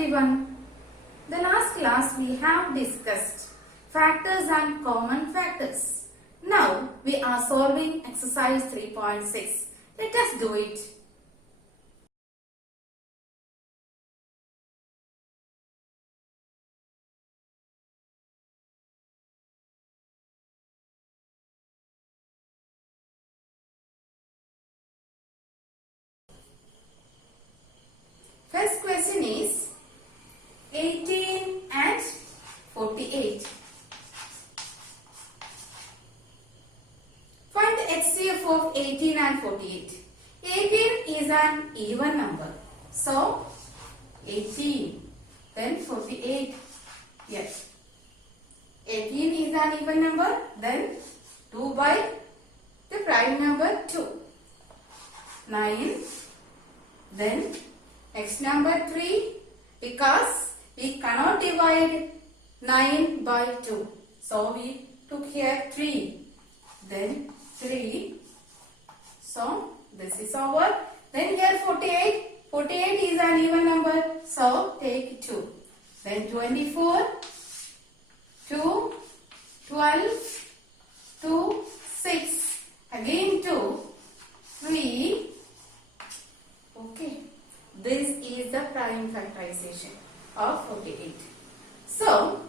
everyone. The last class we have discussed factors and common factors. Now we are solving exercise 3.6. Let us do it. First question is 18 and 48. Find the HCF of 18 and 48. 18 is an even number. So 18, then 48. Yes. 18 is an even number, then 2 by the prime number 2. 9, then next number 3, because we cannot divide 9 by 2. So we took here 3. Then 3. So this is over. Then here 48. 48 is an even number. So take 2. Then 24. 2. 12. 2. 6. Again 2. 3. Okay. This is the prime factorization of 48. So,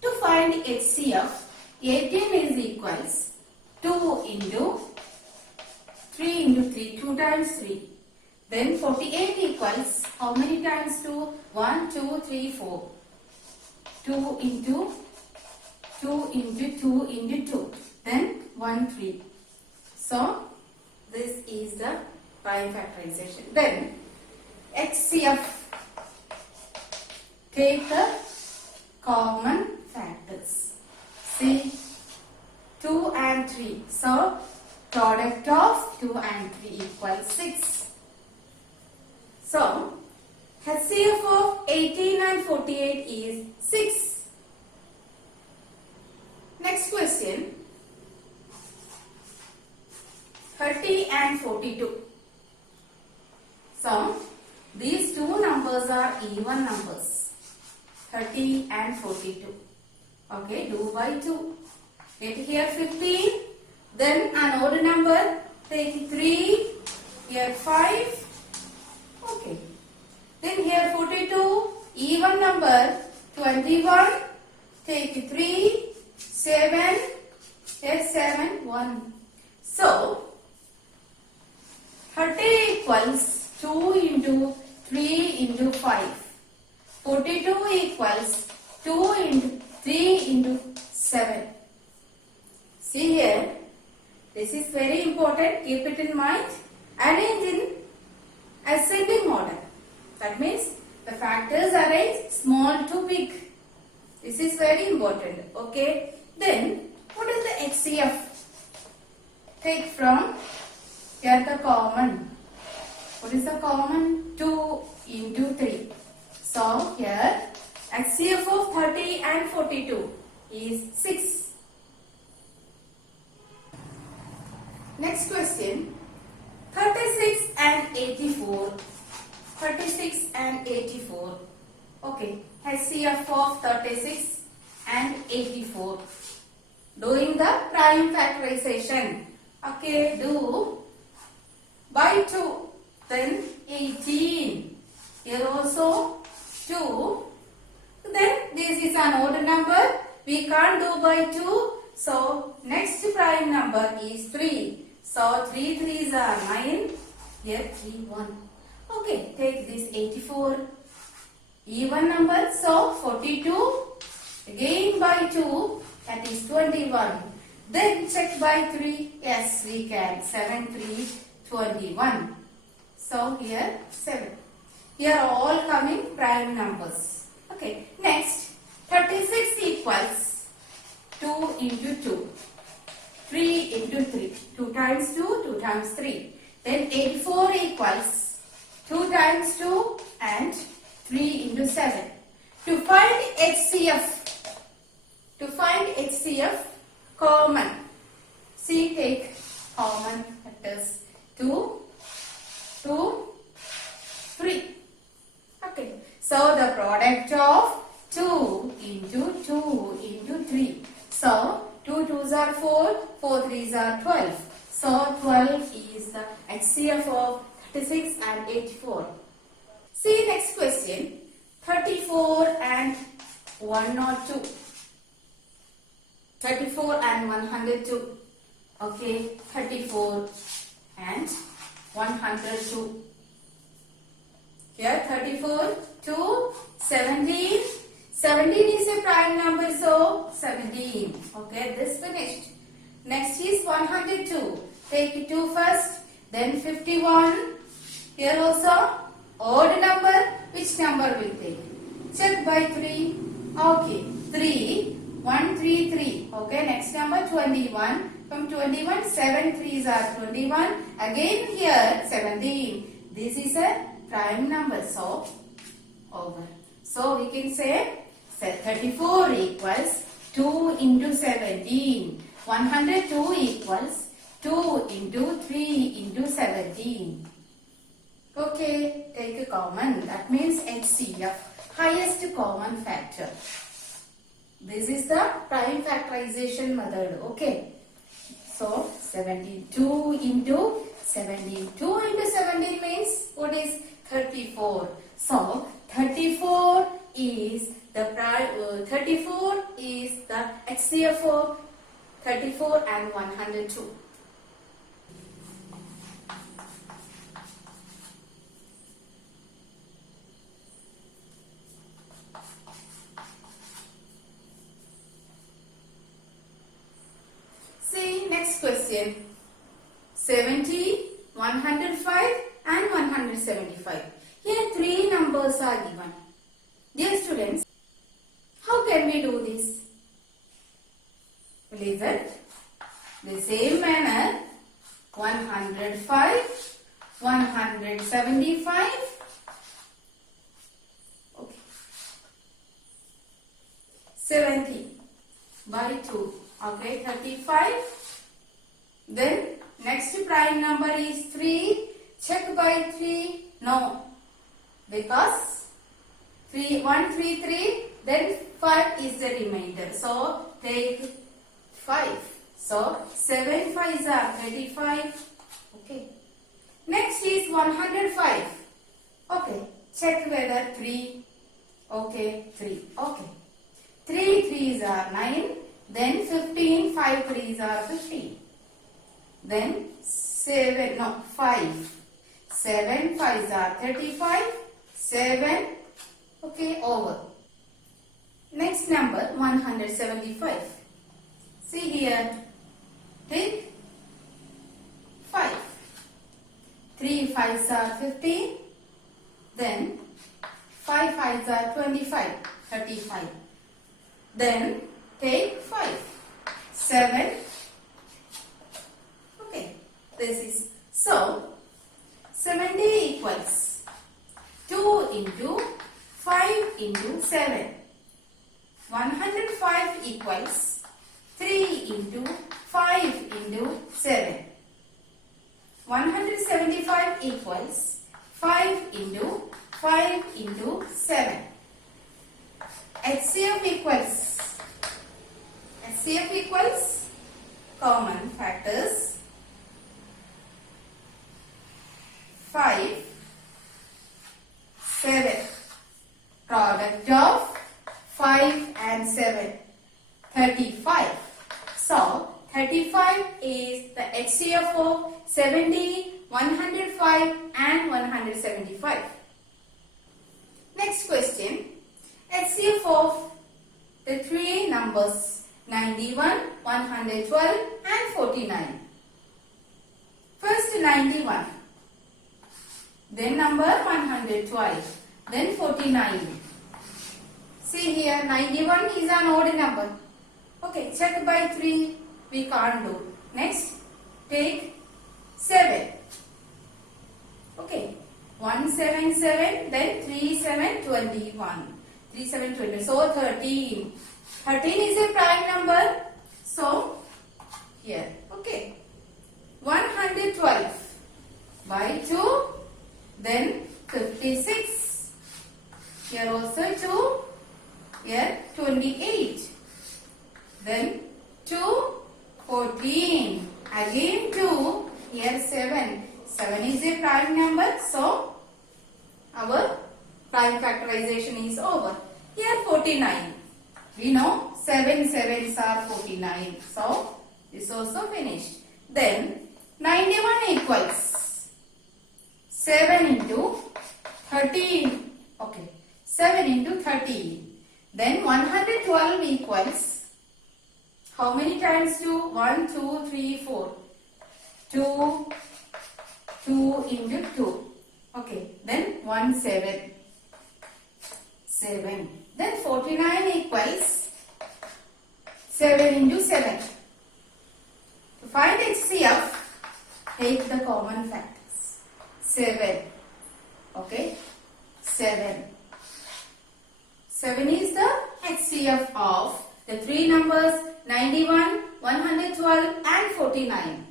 to find HCF, 18 is equals 2 into 3 into 3, 2 times 3. Then 48 equals how many times 2? 1, 2, 3, 4. 2 into 2 into 2 into 2. Then 1, 3. So, this is the prime factorization. Then HCF, take the common factors. See, 2 and 3. So, product of 2 and 3 equals 6. So, HCF of 18 and 48 is 6. Next question, 30 and 42. So, these two numbers are even numbers, 30 and 42. Okay, do by 2. Get here 15, then an odd number, take 3, here 5. Okay. Then here 42, even number, 21, take 3, 7, here 7, 1. So, 30 equals 2 into 3 into 5. 42 equals 2 into 3 into 7. See here, this is very important. Keep it in mind. Arrange in ascending order. That means the factors arrange small to big. This is very important. Okay. Then, what is the HCF? Take from here the common. What is the common? 2 into 3. So, here HCF of 30 and 42 is 6. Next question, 36 and 84. 36 and 84. Okay, HCF of 36 and 84. Doing the prime factorization. Okay, do by 2. Then 18. Here also 2. Then this is an odd number. We can't do by 2. So next prime number is 3. So 3 3s are 9. Here 3 1. Okay, take this 84. Even number. So 42. Again by 2. That is 21. Then check by 3. Yes, we can. 7 3 21. So here 7. Here all coming prime numbers. Okay. Next, 36 equals 2 into 2. 3 into 3. 2 times 2, 2 times 3. Then 84 equals 2 times 2 and 3 into 7. To find HCF, common. See, take common factors. 2, 2, 3. Okay. So the product of 2 into 2 into 3. So 2 2s are 4, 4 3s are 12. So 12 is the HCF of 36 and 84. See next question. 34 and 102. 34 and 102. Okay, 34 and 102. Here 34 to 17. 17 is a prime number, so 17. Okay, this finished. Next is 102. Take 2 first, then 51. Here also odd number. Which number will take? Check by 3. Okay, 3. 1 3 3. Okay, next number 21. From 21, 7 3s are 21. Again here 17. This is a prime number, so over. So we can say 34 equals 2 into 17. 102 equals 2 into 3 into 17. Okay, take a common. That means HCF, highest common factor. This is the prime factorization method. Okay. So 72 into 17. 2 into 17 means what is 34. So 34 is the HCF of 34 and 102. See next question. 70, 105 and 175. Here 3 numbers are given. Dear students, how can we do this? Listen. The same manner, 105, 175. Okay. 70 by 2. Okay, 35. Then next prime number is 3. Check by 3. No. Because 1 3 3. Then 5 is the remainder. So take 5. So 7 5s are 35. Okay. Next is 105. Okay. Check whether 3. Okay. 3. Okay. 3 3s are 9. Then 15. 5 3s are 15. Then 5. 7 5s are 35. 7. Okay. Over. Next number 175. See here. Take 5. 3 5s are 15. Then 5 5s are 25. 35. Then take 5. 7. Okay. This is so 70 equals 2 into 5 into 7. 105 equals 3 into 5 into 7. 175 equals 5 into 5 into 7. HCF equals common factors 5, 7. Product of 5 and 7. 35. So 35 is the HCF of 70, 105 and 175. Next question. HCF of the 3 numbers 91, 112 and 49. First 91. Then number 112. Then 49. See here 91 is an odd number. Okay, check by 3. We can't do. Next, take 7. Okay, 177, then 37, 21. 37, 20. So 13. 13 is a prime number. So here, okay. 112 by 2, then 56. Here also 2. Here 28. Then 2, 14. Again 2. Here 7. 7 is a prime number. So, our prime factorization is over. Here 49. We know 7 sevens are 49. So, this also finished. Then 91 equals 7 into 13. Okay. 7 into 13. Then 112 equals, how many times 2? 1, 2, 3, 4. 2, 2 into 2. Okay. Then 1, 7. 7. Then 49 equals 7 into 7. To find HCF, take the common factors. 7. Okay. 7. 7 is the HCF of the three numbers 91, 112 and 49.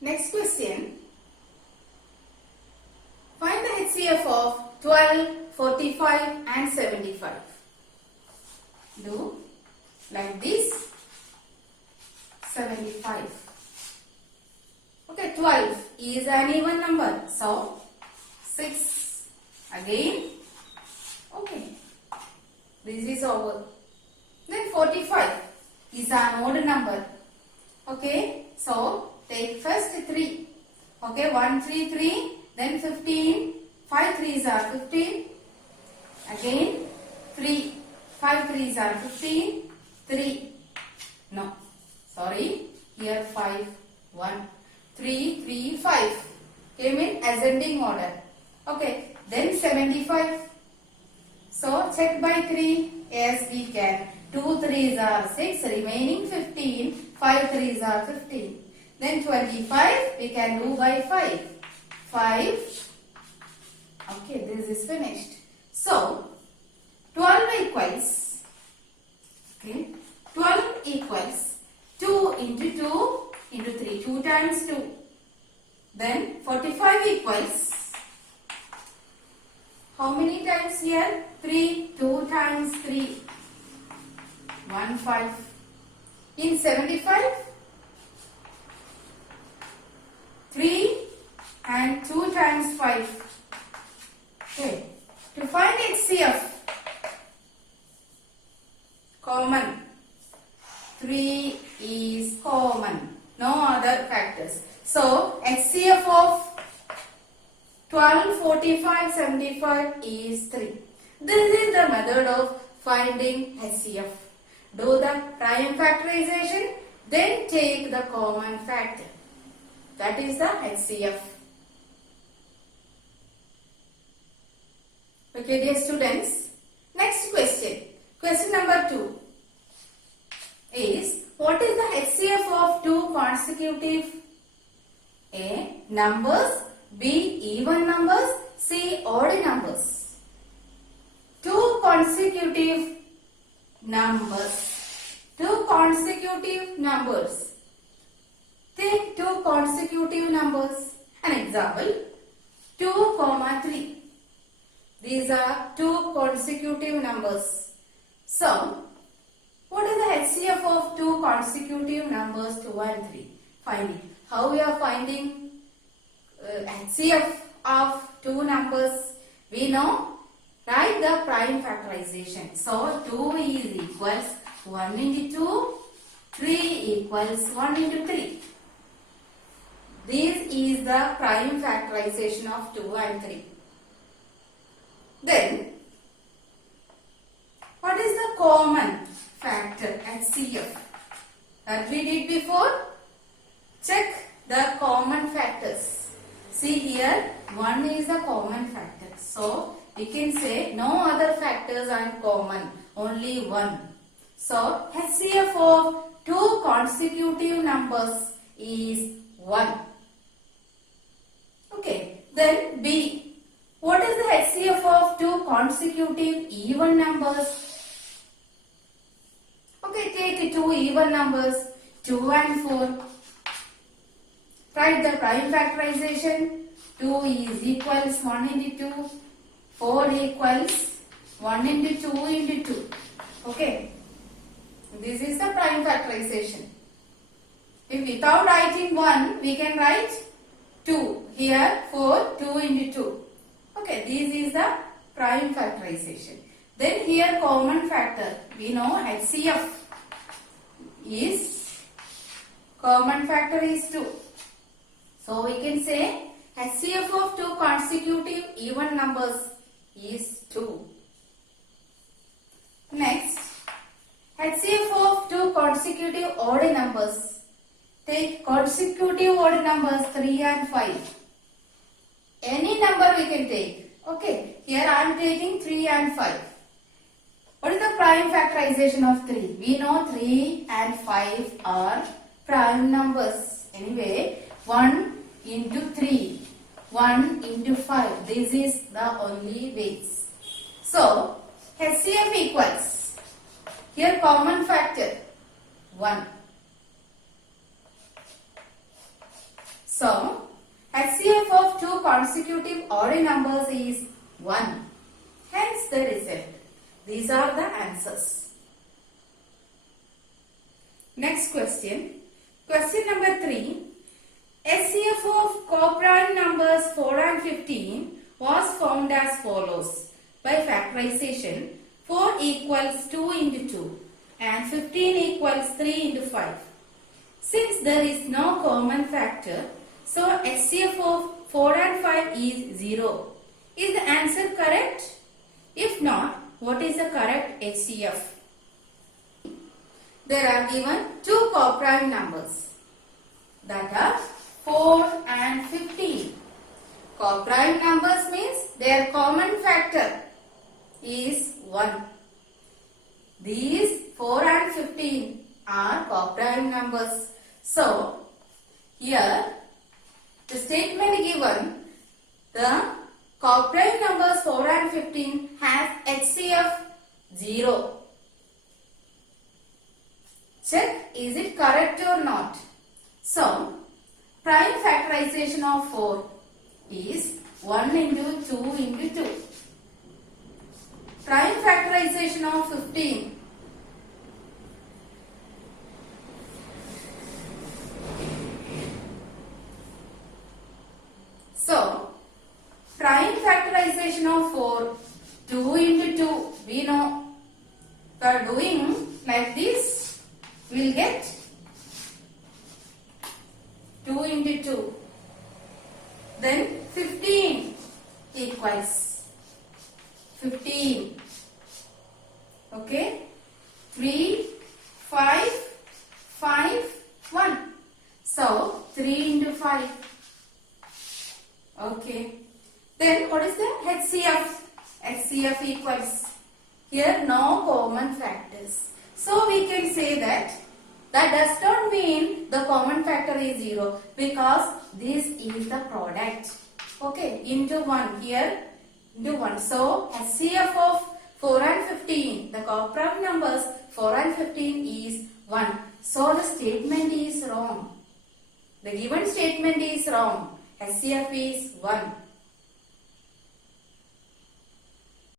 Next question. Find the HCF of 12, 45 and 75. Do like this. 75. Okay, 12 is an even number. So, 6 again. Okay, this is over. Then 45 is an odd number. Okay, so take first 3. Okay, 1, 3, 3. Then 15. 5 3s are 15. Again 3. 5 3s are 15. 3. No, sorry. Here 5, 1, 3, 3, 5. Came in ascending order. Okay, then 75. So, check by 3. Yes, we can. 2 3s are 6, remaining 15. 5 3s are 15. Then 25, we can do by 5. 5. Okay, this is finished. So, 12 equals, okay, 12 equals 2 into 2 into 3. 2 times 2. Then 45 equals, how many times here? 3. 2 times 3. 1, 5. In 75, 3 and 2 times 5. Okay. To find HCF, common. 3 is common. No other factors. So, HCF of 12, 45, 75 is 3. This is the method of finding HCF. Do the prime factorization, then take the common factor. That is the HCF. Okay, dear students. Next question. Question number 2 is, what is the HCF of two consecutive A. numbers, B. even numbers, C. odd numbers? Two consecutive numbers. Two consecutive numbers. Take two consecutive numbers. An example, 2, 3. These are two consecutive numbers. So, what is the HCF of two consecutive numbers 2 and 3? Find it. How we are finding HCF of two numbers? We know, write the prime factorization. So, 2 is equals 1 into 2, 3 equals 1 into 3. This is the prime factorization of 2 and 3. Then, what is the common factor HCF? That we did before. Check the common factors. See here, 1 is the common factor. So, we can say no other factors are common, only 1. So, HCF of two consecutive numbers is 1. Okay, then B. What is the HCF of two consecutive even numbers? Okay, take two even numbers, 2 and 4. Write the prime factorization. 2 is equals 1 into 2. 4 equals 1 into 2 into 2. Okay. This is the prime factorization. If without writing 1, we can write 2. Here 4, 2 into 2. Okay, this is the prime factorization. Then here common factor. We know HCF is, common factor is 2. So we can say HCF of two consecutive even numbers is 2. Next, HCF of two consecutive odd numbers. Take consecutive odd numbers 3 and 5. Any number we can take. Okay, here I am taking 3 and 5. What is the prime factorization of 3? We know 3 and 5 are prime numbers. Anyway, 1 into 3, 1 into 5. This is the only ways. So, HCF equals, here common factor 1. So, HCF of two consecutive odd numbers is 1. Hence the result. These are the answers. Next question. Question number 3. HCF of coprime numbers 4 and 15 was found as follows. By factorization, 4 equals 2 into 2 and 15 equals 3 into 5. Since there is no common factor, so HCF of 4 and 5 is 0. Is the answer correct? If not, what is the correct HCF? There are given two coprime numbers, that are 4 and 15. Coprime numbers means their common factor is 1. These 4 and 15 are coprime numbers. So, here the statement given, the coprime numbers 4 and 15 has HCF 0. Check, is it correct or not? So, prime factorization of 4 is 1 into 2 into 2. Prime factorization of 15 so, prime factorization of 4, 2 into 2, we know, for doing like this, we will get 2 into 2. Then 15 equals 15. Okay. 3, 5, 5, 1. So 3 into 5. Okay. Then what is the HCF? HCF equals, here no common factors. So we can say that does not mean the common factor is 0 because this is the product. Okay, into 1 here, into 1. So HCF of 4 and 15, the coprime numbers 4 and 15 is 1. So the statement is wrong. The given statement is wrong. HCF is 1.